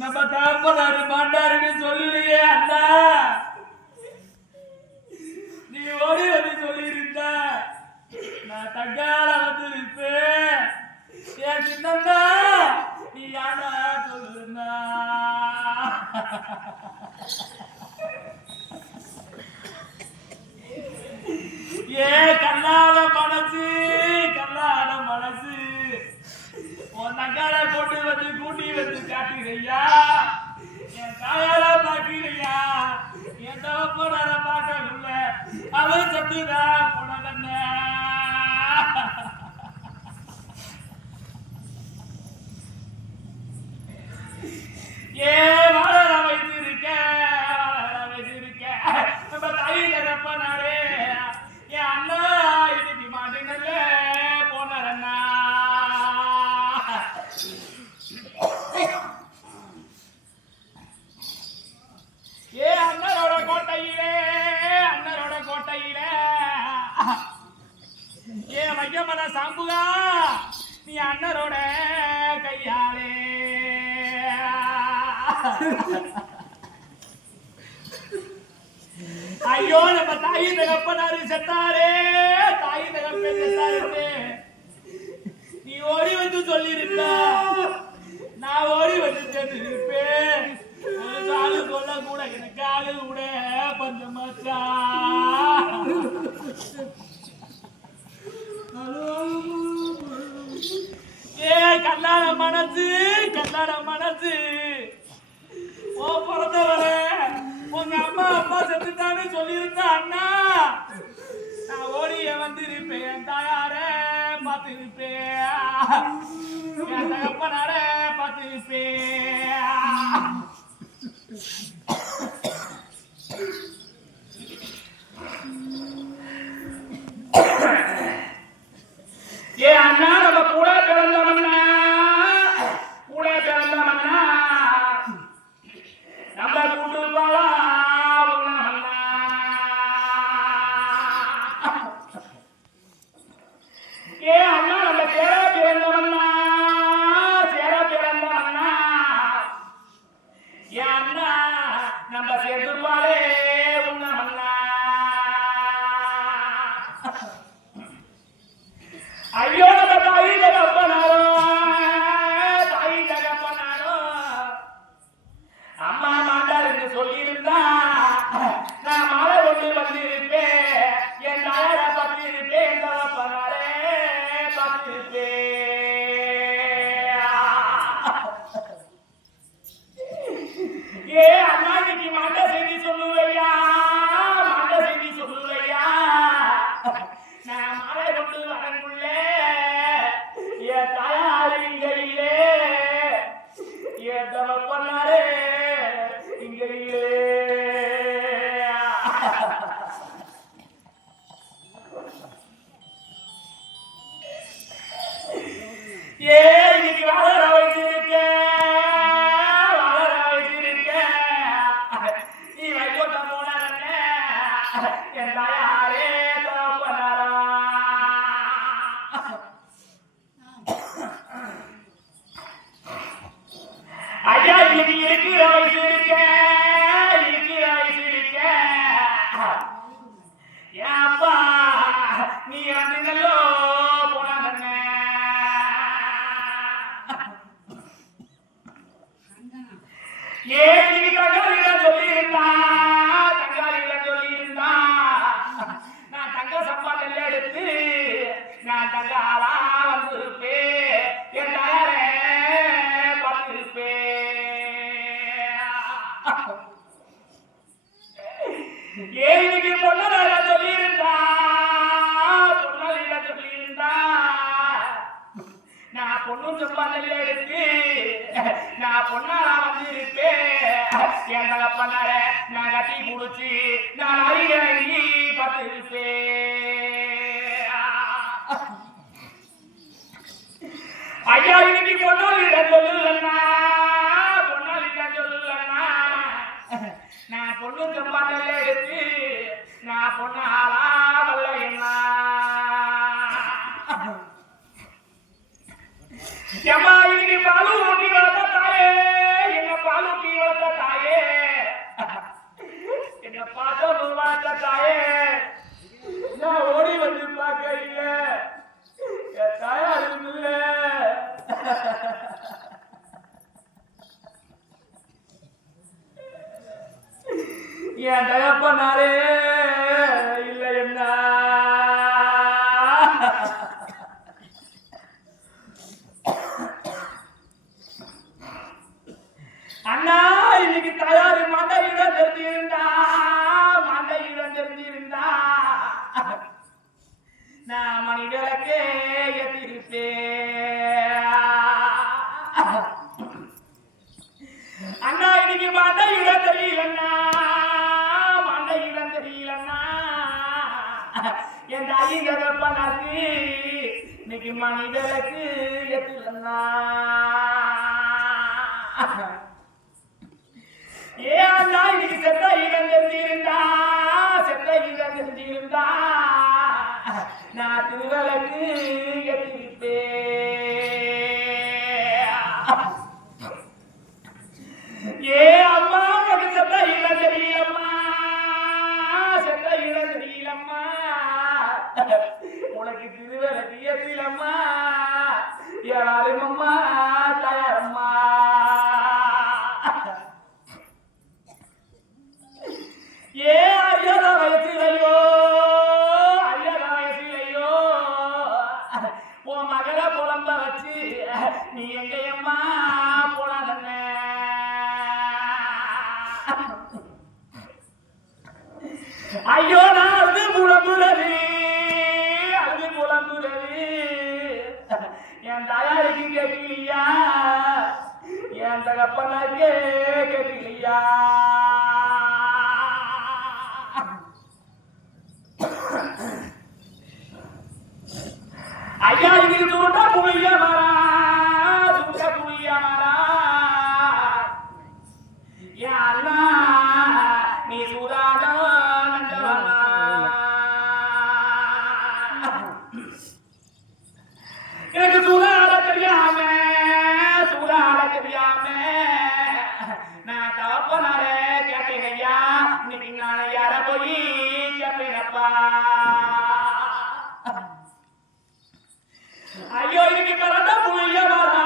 நம்ம தாப்பனாரு மாட்டாருன்னு சொல்லலையே அண்ணா, நீ ஓடி வந்து சொல்லியிருந்த நான் தங்கால வந்து இருப்பேன். என் சின்னண்ணா நீ யாரா சொல்லுண்ணா. ஏ கல்லாத மனசு கல்லாத மனசு உன் தங்கால கொண்டு வந்து கூட்டி வந்து காட்டுறியா, என் தாயால பாக்குறியா, என் தவப்பனார பார்க்கல அவன் சத்துதான் போனதன்ன. ஏ வாழ வைத்திருக்க நம்ம தாயில தப்பனாரே என் அண்ணா இன்னைக்கு மாட்டேங்கல்ல போனாரண்ணா. ஏ அண்ணரோட கோட்டையிலே ஏ வைக்கமன சாம்புகா நீ அண்ணரோட கையாலே ஐயோ நம்ம தாயி தகப்பனாரு செத்தாரே, தாயி தகப்பே செத்தாரு மனசு கல்லாட மனசு ஓ பிறந்தவர உங்க அம்மா அப்பா செத்துட்டான்னு சொல்லியிருந்தா அண்ணா நான் ஓடிய வந்திருப்பேன் என் தாயார பார்த்திருப்பேன் என் தகப்பனார பார்த்திருப்பேன் ஏ அண்ணா நம்ம கூட பிறந்தவன்னா நம்ம கூட்டு போலாம் ஏ அண்ணா நம்ம சேர பிறந்தவன்னா ஏ அண்ணா நம்ம சேர்ந்துப்பாலே உண்ணமண்ணா ஐயோ நம்ம தாய் தகப்பனாரோ அம்மா மாட்டாருன்னு சொல்லியிருந்தா நான் மழை கொண்டு வந்திருப்பேன் என் தாயார பார்த்திருப்பேன் என் தகப்பனாரே பார்த்திருப்பேன் ஏ அண்ணா இன்னைக்கு மாட்ட செய்தி சொல்லுவையா நான் மழை கொண்டு வரங்குள்ள என் தாயார் இங்க இல்லே என் தகப்பனாரே இங்க இல்லே ஏ இன்னைக்கு வளர வச்சிருக்கேன் நீ வைகோட்ட போன என் தாயாரே தகப்பனாரா ஐயா இன்னைக்கு இருக்கிற வயசு இருக்க என் அப்பா நீ வந்தீங்களோ போன ஏன் நீங்க தங்காளில சொல்லியிருந்தா நான் தங்க சம்பாட்டில் எடுத்து நான் தங்க ஆளா வந்திருப்பேன் என் தாயாரே பார்த்திருப்பேன் ஏன் இன்னைக்கு பொண்ணால சொல்லியிருந்தா நான் பொண்ணும் சம்பாட்டில் எடுத்து நான் பொண்ணாளா வந்திருப்பேன் என் தகப்பனார நான் கட்டி முடிச்சு நான் அறிஞி பார்த்திருப்பேன் ஐயா இன்னைக்கு பொண்ணாளிட சொல்லலன்னா நான் பொண்ணும் சம்பாட்டில் எடுத்து நான் பொண்ணாளா வரல என்ன எம்மா இன்னைக்கு பாலு ஊட்டி வளர்த்த தாயே என்ன பாலு ஊட்டி வளர்த்த தாயே என்ன பாசம் வளர்த்த தாயே நான் ஓடி வந்து பார்க்கல என் தாயாரும் இல்ல என் தகப்பனாரே இல்ல என்ன அண்ணா இன்னைக்கு தயாரி மண்டையிடம் தெரிஞ்சிருந்தா நான் மனிதனுக்கே எதிர்ப்பேன் அண்ணா இன்னைக்கு மண்டையிடம் தெரியலன்னா என் தாய் கதப்பனாக்கு இன்னைக்கு மனிதனுக்கு எதிரன்னா ஏன் இன்னைக்கு செத்த இடம் தெரிஞ்சிருந்தா நான் திருவலுக்கு எத்திருப்பேன் ஏ அம்மா உனக்கு செத்த இடம் தெரியலம்மா உனக்கு திருவலுக்கு எத்திலம்மா யாரும் அம்மா தயாரம்மா ஏ ஐயர வயசிலையோ உன் மக அகர புலம்ப வச்சு நீ எங்கேயம்மா போனதன்ன ஐயோ நான் அழுது புலம்புறது என் தாயாருக்கு கேட்கலையா என் தகப்பனாருக்கே கேட்கலையா ஐயா இது சுருட்ட புளிய மரா சுருட்ட புளிய மரா என் அண்ணா நீ சுதாதோ எனக்கு சூதாட தெரியாம நான் தவப்பனார கேட்டேன் ஐயா இன்னைக்கு நான் யார போய் கேட்பேனப்பா ஐயோ இன்னைக்கு பரட்ட புளிய மரா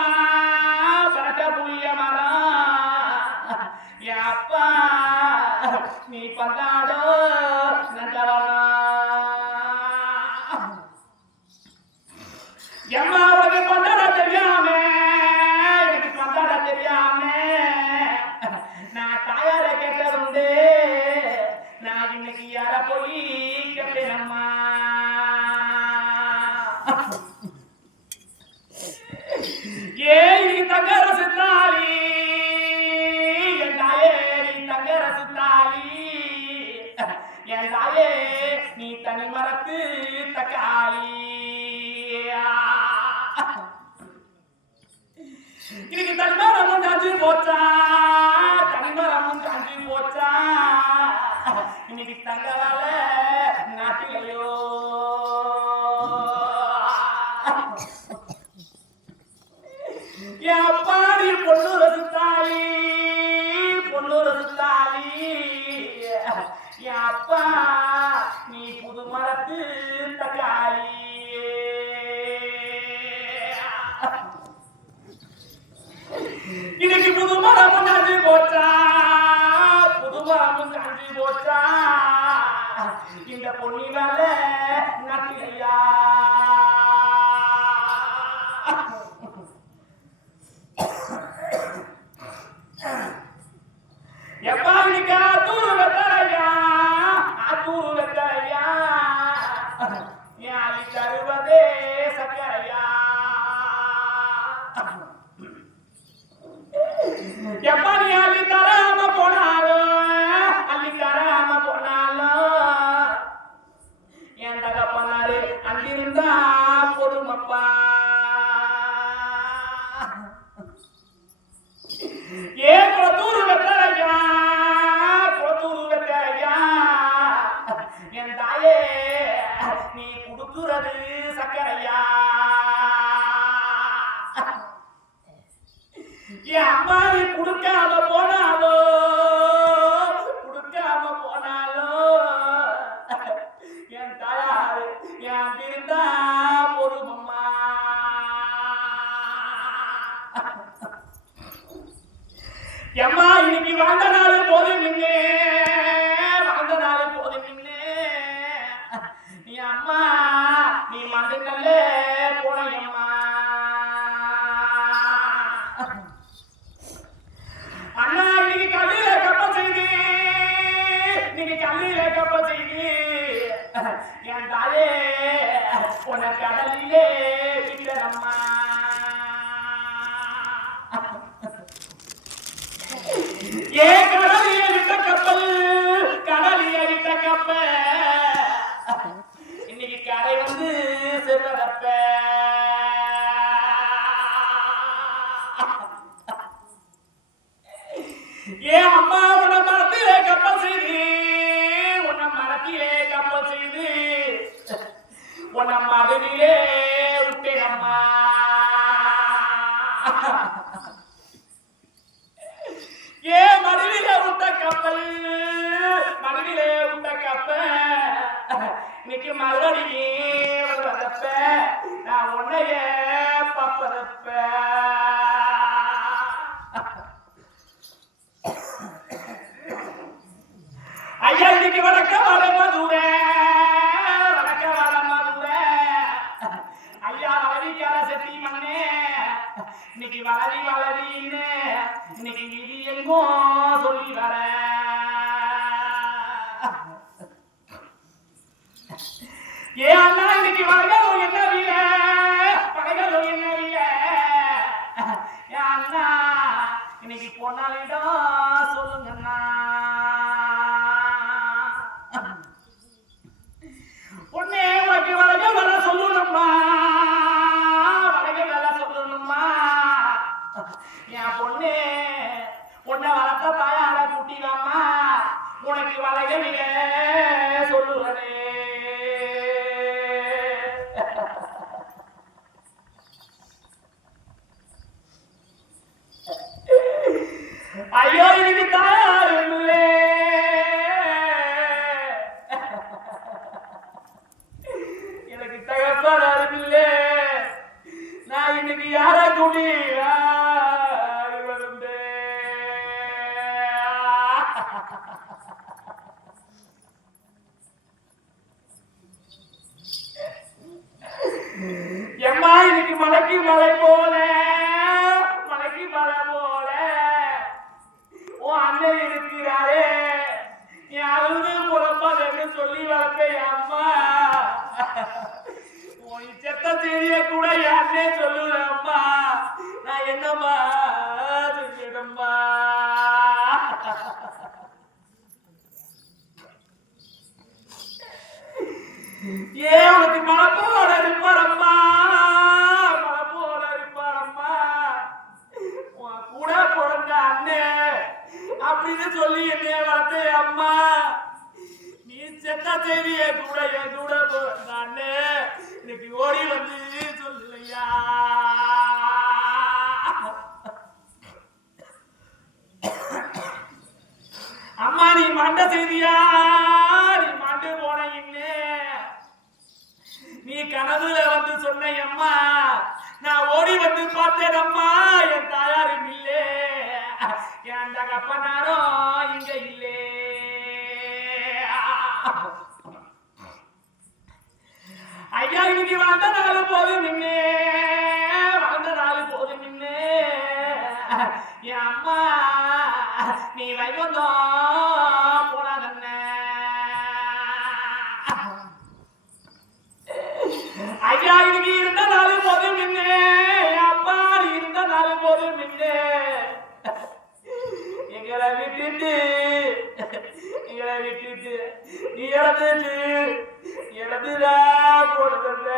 என் அப்பா நீ பந்தாடோ நந்தவனா எம்மா உனக்கு பந்தாட தெரியாம எனக்கு பந்தாட தெரியாம நான் தாயார கேட்டதுண்டு நான் இன்னைக்கு யார போய் கேட்பேனம்மா ஏ இன்னைக்கு தங்க ரசுத்தாளி என் தாயே நீ தங்க ரசுத்தாளி என் தாயே நீ தனி மரத்து தக்காளி இன்னைக்கு தன்மரமும் காஞ்சி போச்சா இன்னைக்கு தங்களால நாட்டிலையோ என் அப்பாடி பொண்ணு ரசுத்தாளி என் அப்பா நீ புது மரத்து தக்காளி இன்னைக்கு புது மரமும் காஞ்சி போச்சா இந்த பொண்ணி வேலை நாட்டிலையா எப்பா இன்னைக்கு ஆத்தூர் வெத்தலையா என் அள்ளி தருவதே சக்கரையா எப்பா நீ அள்ளி தராம போனாலும் என் தகப்பனாரு அங்கிருந்தா பொறுமப்பா ஏ குளத்தூர் வெத்தலையா என் தாயே நீ குடுக்குறது சக்கரையா என் அம்மா நீ குடுக்காம போனாலோ என் தாயாரு என் இருந்தா பொறுமம்மா எம்மா இன்னைக்கு வாழ்ந்த நாள் போதும் நின்னே நீ அம்மா நீ மண்டல போனையம்மா அண்ணா இன்னைக்கு கல்லில கப்ப செய்தி என் தாயே உன கடலிலே விட்டரம்மா ஏ கடலிய விட்ட கப்பல் இன்னைக்கு கரை வந்து செல்வதப்ப ஏ அம்மா உன்னை மரத்திலே கப்பல் செய்து உன்னை மகனிலே விட்டேனம்மா ஏ மடிவிலே விட்ட கப்பல் இன்னைக்கு மறுபடியும் வருவதப்ப நான் உன்னைய பார்ப்பதப்ப ஐயா இன்னைக்கு வணக்கம் வர மதுரை ஐயா வளவிக்கார இன்னைக்கு வளரி வளரின்னு இன்னைக்கு விதி எங்கோ சொல்லி வர ஏ அண்ணா இன்னைக்கு வளரும் என்ன வீர படைகளும் என்ன வீர ஏ அண்ணா இன்னைக்கு பொன்னாலிடம் சொல்லுங்கண்ணா பொண்ணே உனக்கு வளக வர சொல்லணும்மா வளக வர சொல்லணும்மா என் பொண்ணே உன்னை வளர்த்த தாயார குட்டிடாமா உனக்கு வளக சொல்லுவனே ஐயோ இன்னைக்கு தாயார் இல்லே எனக்கு தகப்பன் அருமில்லே நான் இன்னைக்கு யார கூடி எம்மா இன்னைக்கு மலைக்கு மலை போல மலைக்கு மலை போல உன் அண்ணன் இருக்கிறாரே யாருன்னு புறப்பாடு சொல்லி வளர்ப்பேன் அம்மா உன் செத்த செய்திய கூட யாருன்னே சொல்லுல அம்மா நான் என்னம்மா சொல்லிடம்மா ஏன் உனக்கு மழை போல இருப்பாரம்மா மழை போல இருப்பாரம்மா உன் கூட பிறந்த அண்ணன் அப்படின்னு சொல்லி என்னைய வளர்த்தே அம்மா நீ செத்த செய்திய கூட என் கூட பிறந்த அண்ணன் இன்னைக்கு ஓடி வந்து சொல்லுலையா அம்மா நீ மண்ட செய்தியா நீ மண்டு போன நீ கனவுல வந்து சொன்ன அம்மா நான் ஓடி வந்து பார்த்தேன் அம்மா என் தாயாரும் இல்லே என் தகப்பனாரும் இங்க இல்லே ஐயா இன்னைக்கு வந்த நாள் போதும் நின்னே வந்த நாள் போதும் நின்னே என் அம்மா நீ வைகுந்தம் போனாதன்ன ஐயா இன்னைக்கு இருந்த நாள் போதும் நின்னே அப்பா இருந்த நாள் போதும் நின்னே எங்களை விட்டுட்டு நீ இறந்துடா கொடுத்த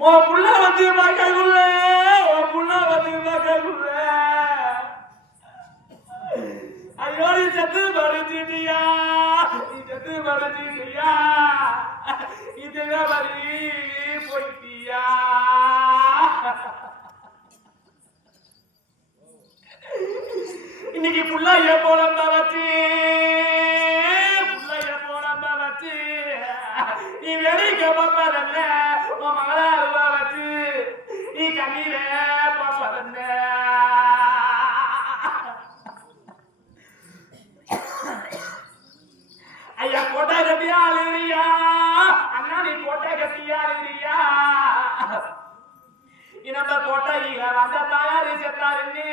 உன் புள்ள வந்து மகளுள்ள உன் புள்ள வந்து மகளுள்ள ஐயோ நீ செத்து மறைஞ்சிட்டியா நீ செத்து மறைஞ்சிட்டியா இதுல வரி போயிட்டியா இன்னைக்கு புள்ளைய போலம்ப வச்சு நீ வெடிக்க பாப்பதென்ன உன் மகள அல்வா வச்சு நீ கண்ணீர பாப்பதென்ன ஐயா கோட்டை கட்டியா அழுறியா அண்ணா நீ கோட்டை கட்டியா அழுறியா இந்த கோட்டையில வந்த தாயாரு செத்தாருன்னு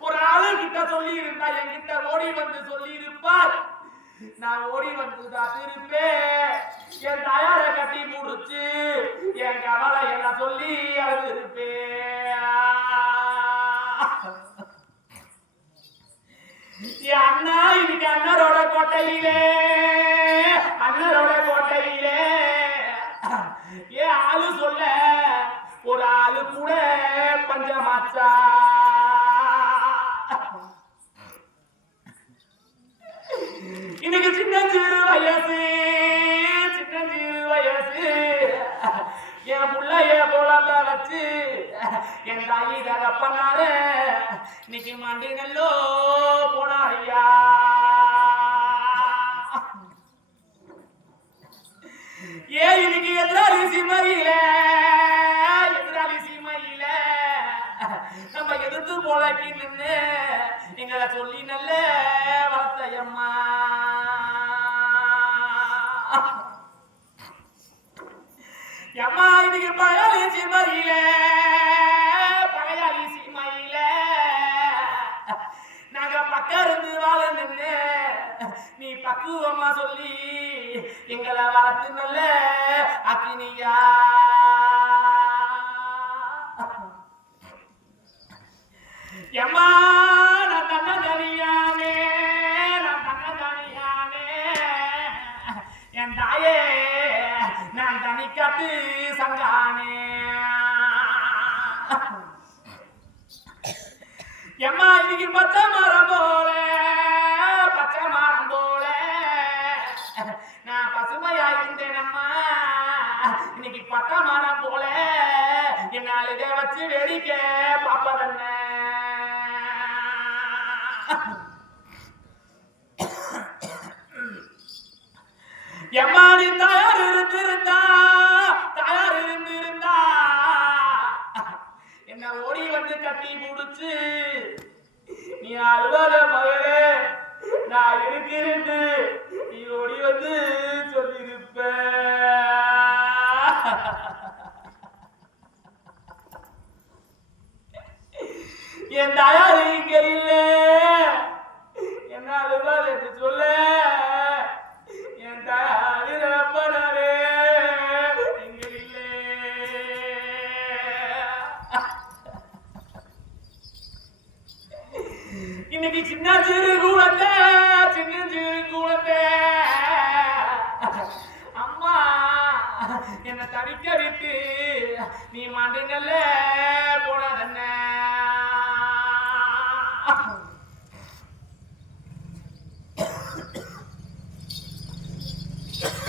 ஒரு ஆளு கிட்ட சொல்லி இருந்தா என்கிட்ட ஓடி வந்து சொல்லி இருப்பார் நான் ஓடி வந்து காத்திருப்பேன் என் தாயார கட்டி முடிச்சு என் கவலை எல்லாம் சொல்லி அழுதுருப்பேன் என் அண்ணா இன்னைக்கு அண்ணரோட கோட்டையிலே ஏன் ஆளு சொல்ல ஒரு ஆளு கூட பஞ்சமாச்சா இன்னைக்கு சின்னஞ்சிறு வயசு என் புள்ளைய போலம்ப வச்சு என் தாயி தகப்பனாரு இன்னைக்கு மண்டி நல்லோ போனா ஐயா ஏ இன்னைக்கு எதிராளி சீமையில நம்ம எதிர்த்து போலக்கி நின்று எங்களை சொல்லி நல்ல வளர்த்தையம்மா அம்மா இன்னைக்கு பகையாளி சீமையில பகையாளி சீமையில நாங்க பக்கம் இருந்து வாழ நின்று நீ பக்குவமா சொல்லி எங்களை வளர்த்து நல்ல அக்கினியா எம்மா நான் தன்னதனியானே என் தாயே நான் தனிக்காட்டு சங்கானே எம்மா இன்னைக்கு பச்சை மரம் போல நான் பசுமையா இருந்தேன் அம்மா இன்னைக்கு பச்சை மரம் போல என்னால இதை வச்சு வேடிக்கை பாப்பதென்ன எம்மாடி தயார் இருந்திருந்தா என்ன ஓடி வந்து கட்டி முடிச்சு நீ அழுவாத மகளே நான் இருக்கிறேன்னு நீ ஓடி வந்து சொல்லிருப்ப என் தயார் இங்க இல்ல என்ன அழுவாத என்று சொல்ல என் தயார் இழப்பனவே இங்க இல்ல இன்னைக்கு சின்ன சிறு குழந்தை அம்மா என்ன தவிக்க விட்டு நீ மாண்டுங்கல்ல போனதென்ன